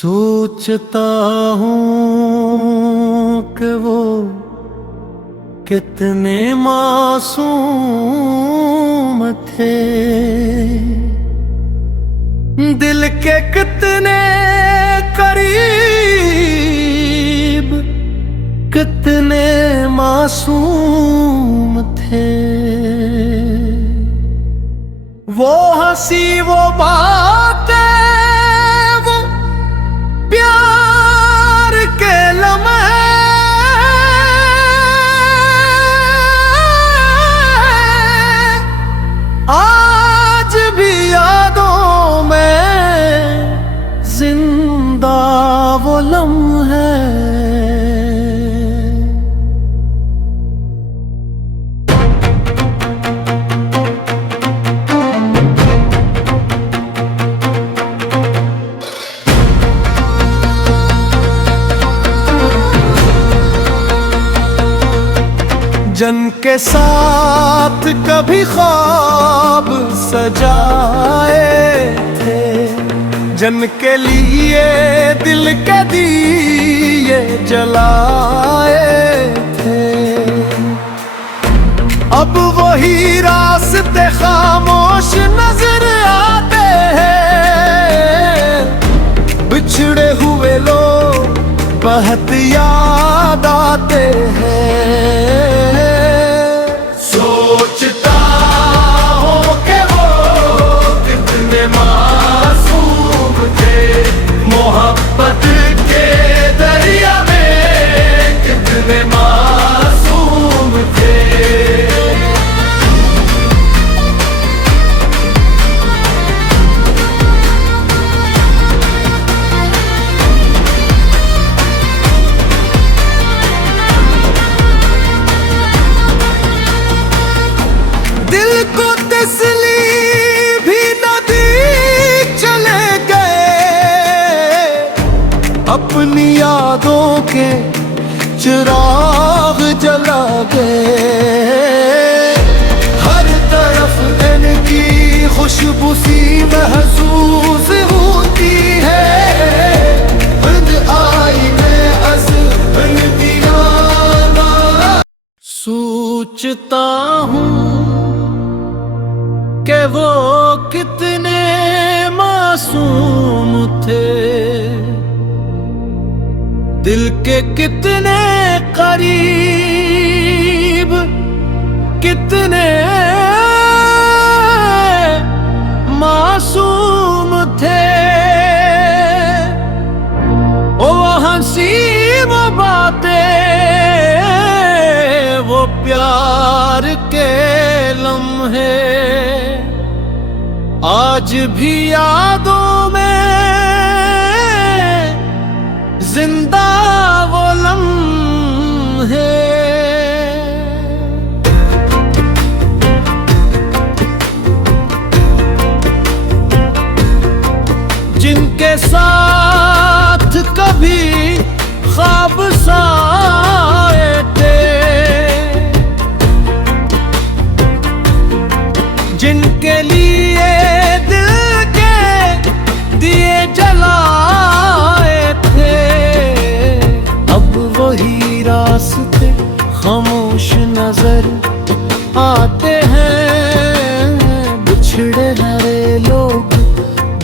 सोचता हूँ कि वो कितने मासूम थे, दिल के कितने करीब, कितने मासूम थे। वो हंसी, वो बातें, वो प्यार के लम्हे, आज भी यादों में जिंदा वो लम्हे। जन के साथ कभी ख्वाब सजाए थे, जन के लिए दिल के दिए जलाए थे। अब वही रास्ते खामोश नजर आते हैं, बिछड़े हुए लोग बहुत याद आते हैं। सोचता हूँ कि वो कितने मासूम थे, मोहब्बत के दरिया में कितने मासूम थे। दिल को तसल्ली भी न दी, चले गए अपनी यादों के चिराग जला गए। हर तरफ इनकी खुशबू सी महसूस होती है, खुद आईने अज़्म दिया। सोचता हूँ कि वो कितने मासूम थे, दिल के कितने करीब, कितने मासूम थे। वो हंसी, वो बातें, वो प्यार के लम्हे, आज भी यादों में जिंदा वो लम्हे। जिनके साथ कभी ख्वाब साए थे, जिनके लिए दिल के दिए जलाए थे। अब वही रास्ते खामोश नजर आते हैं, बिछड़े हरे लोग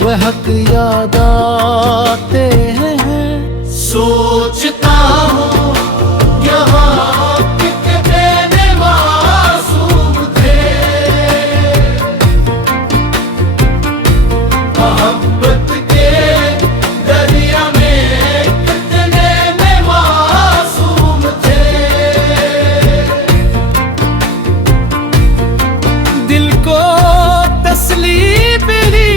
बहक याद आते हैं। सोचता हूँ यहाँ कितने मासूम थे, मोहब्बत के दरिया में कितने मासूम थे। दिल को तसल्ली मिली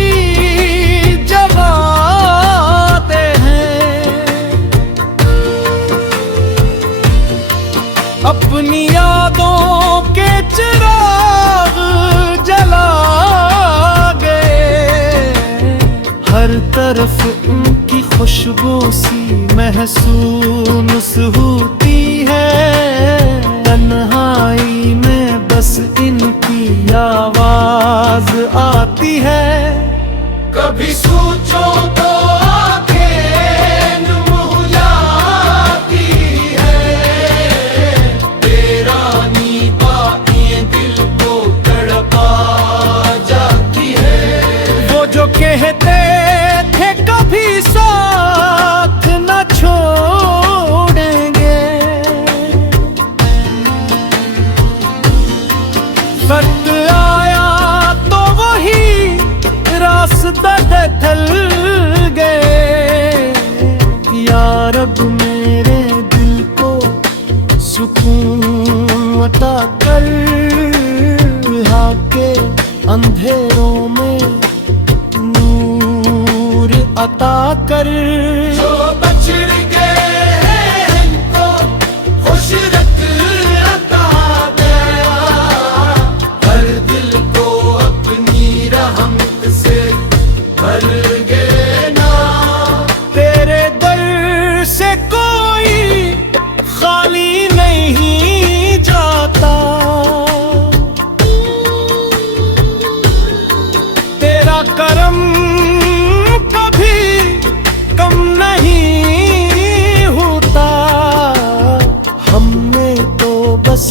जब आते हैं, अपनी यादों के चिराग जला गए। हर तरफ उनकी खुशबू सी महसूस होती है, तन्हाई में बस इनकी आवाज आती है। कभी सोचो तो आंखें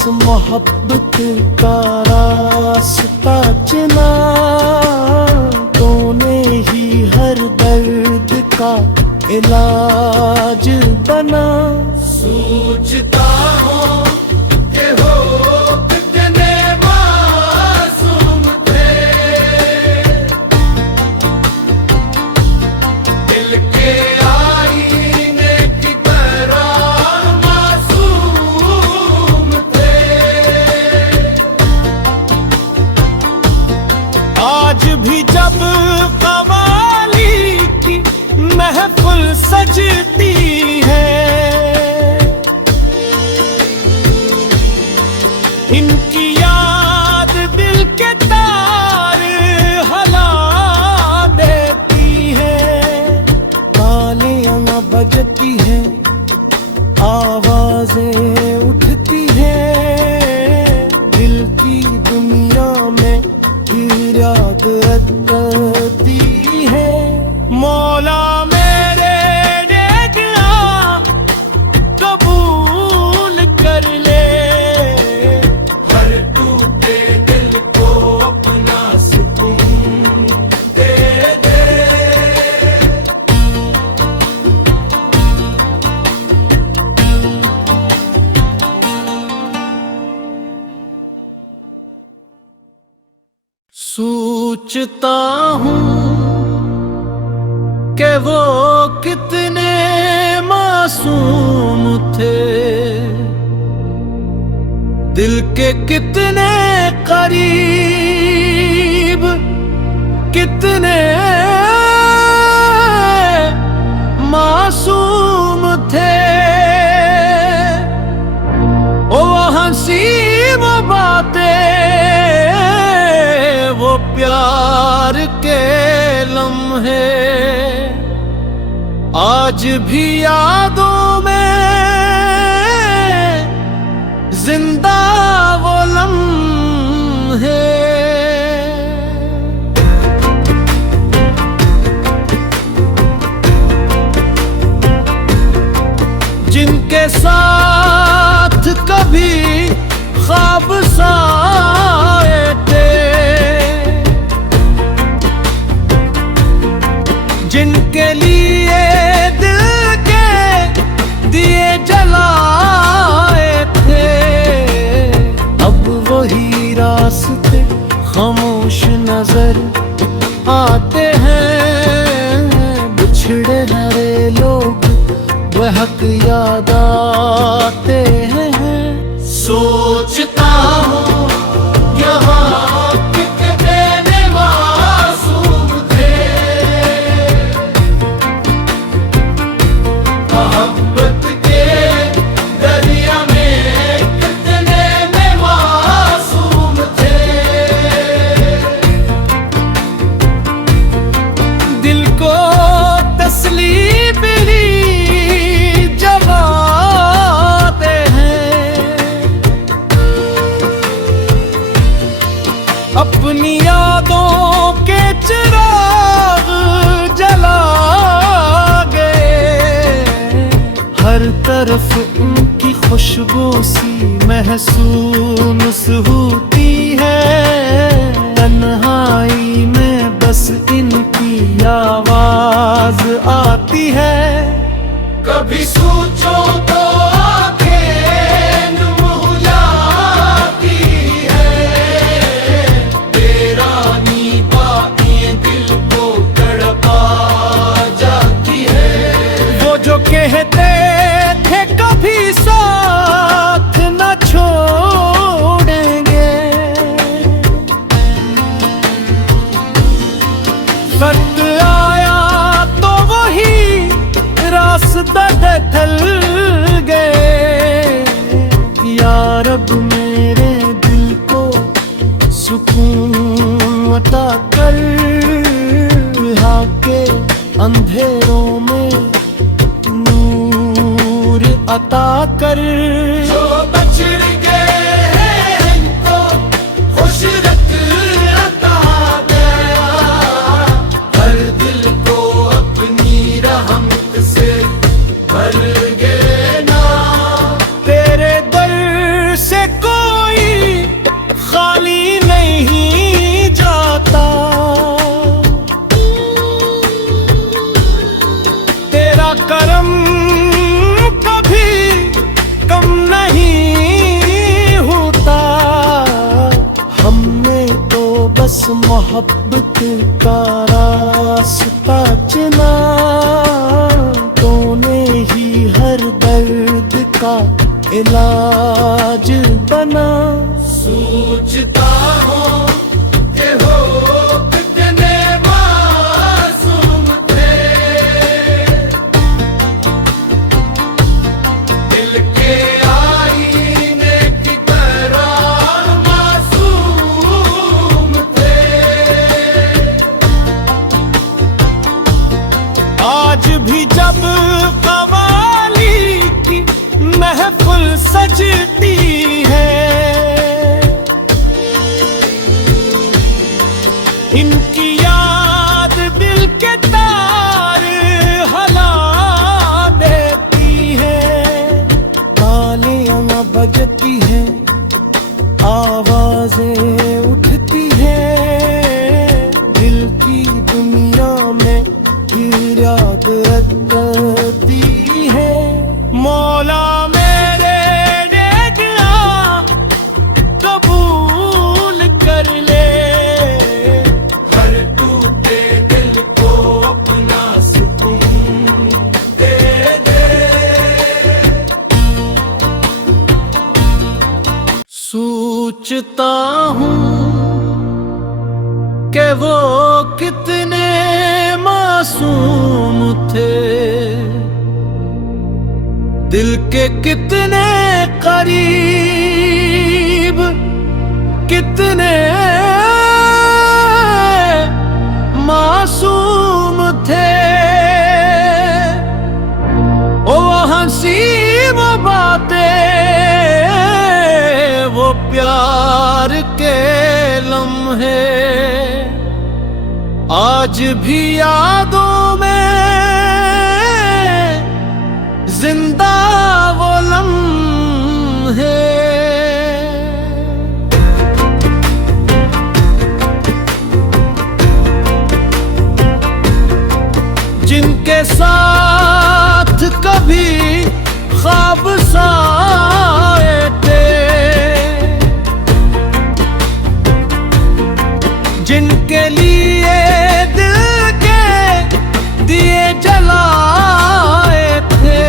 मोहब्बत का रास्ता चुना, तूने ही हर दर्द का इलाज बना। सोचता हूँ कि हो कितने मासूम थे, दिल के आईने की तरह मासूम थे। आज भी जब कवाली की महफिल सजती है, इनकी याद दिल के तार हला देती है। तालियां बजती हैं, आवाजें उठती हैं, दिल की दुनिया में याद रखती है। मौला मेरे नेकियां कबूल कर ले, हर टूटे दिल को अपना सुकून दे दे। सोचता हूँ कि वो कितने मासूम थे, दिल के कितने करीब, कितने मासूम थे। ओ हंसी वो बातें, वो प्यार के लम्हे, आज भी यादों में जिंदा वो लम्हे। जिनके साथ कभी ख्वाब साए थे, जिनके लिए दिल के दिए जलाए थे, अब वही रास्ते खामोश नजर आते हैं। बिछड़े हरे लोग बहक याद आते हैं। सोचता हूँ यहाँ कितने मासूम थे, मोहब्बत के दरिया में कितने मासूम थे। दिल को तसलीम मिली जवाते हैं, अपनी यादों के चिराग जला गए। हर तरफ उनकी खुशबू सी महसूस होती है, तन्हाई में बस इनकी आवाज आती है। कभी सोचो तो आंखें नम हो जाती है, तेरानी बातें दिल को तड़पा जाती है। वो जो कहते थे कभी साथ न छोड़ेंगे, वक्त आया तो वही रास्ता दखल गए। या रब मेरे दिल को सुकून अता कर, के अंधेरों में नूर अता कर। जो बछड़ गए हैं इनको खुश रख अता गया, हर दिल को अपनी रहमत से भर गए ना। तेरे दर से को करम कभी कम नहीं होता। हमने तो बस मोहब्बत का रास्ता चुना, तूने ही हर दर्द का इलाज बना। सोचता हूँ कि हो कितने मासूम थे, दिल के आईने की तरह मासूम थे। आज भी जब कवाली की महफिल सजती है, इनकी याद दिल के तार हला देती है। तालियां बजती हैं, आवाजें उठती हैं, दिल की दुनिया में फरियाद करती है। मौला मेरे नेकियां कबूल कर ले, हर टूटे दिल को अपना सुकून दे दे। सोचता हूँ कि वो कितने मासूम थे, दिल के कितने करीब, कितने मासूम थे। ओ हंसी वो बातें, वो प्यार के लम्हे, आज भी यादों में जिंदा वो लम्हे। जिनके साथ कभी ख्वाब साए थे, जिनके लिए दिल के दिए जलाए थे,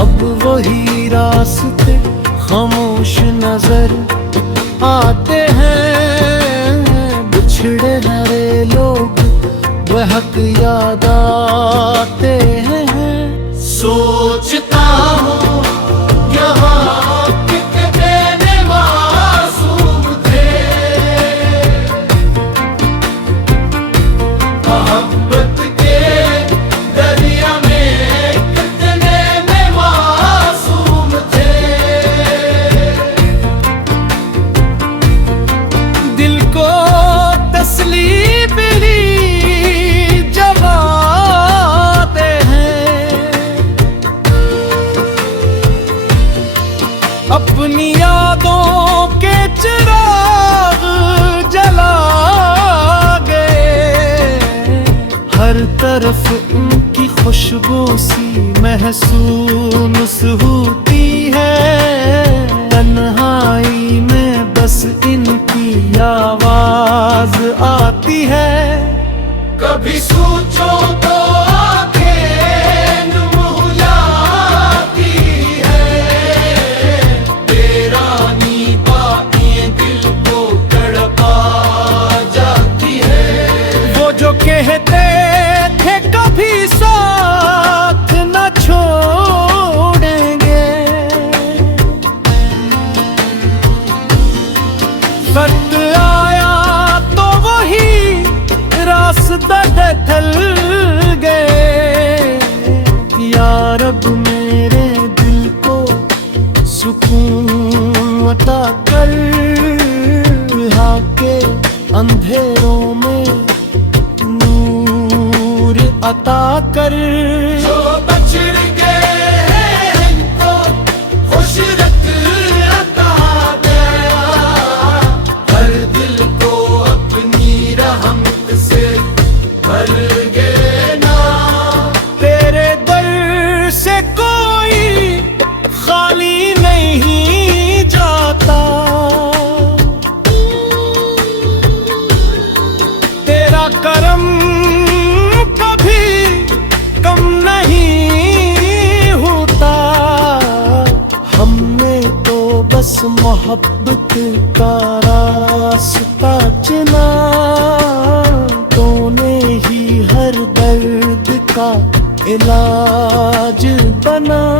अब वही रास्ते खामोश नजर आते हैं। बिछड़े हरे लोग बहक याद आते हैं। सोचता हूँ यहाँ कितने मासूम थे, मोहब्बत के दरिया में कितने मासूम थे। दिल को तस्लीम मिली जगाते हैं, अपनी यादों के चिराग जला गए। हर तरफ उनकी खुशबू सी महसूस होती है, तन्हाई में बस इनकी आवाज आती है। कभी सोचो तो आंखें नुम हो जाती है, तेरानी बातें दिल को तड़पा जाती है। वो जो कहते थे कभी साथ न छोड़ेंगे, वक्त आया तो वही रास्ता बदल गए। या रब मेरे दिल को सुकून अता कर, के अंधेरों में नूर अता कर। जो बछड़ गए हैं इनको खुश रख अता गया, हर दिल को अपनी रहमत से भर गए ना। मोहब्बत का रास्ता चुना, तूने ही हर दर्द का इलाज बना।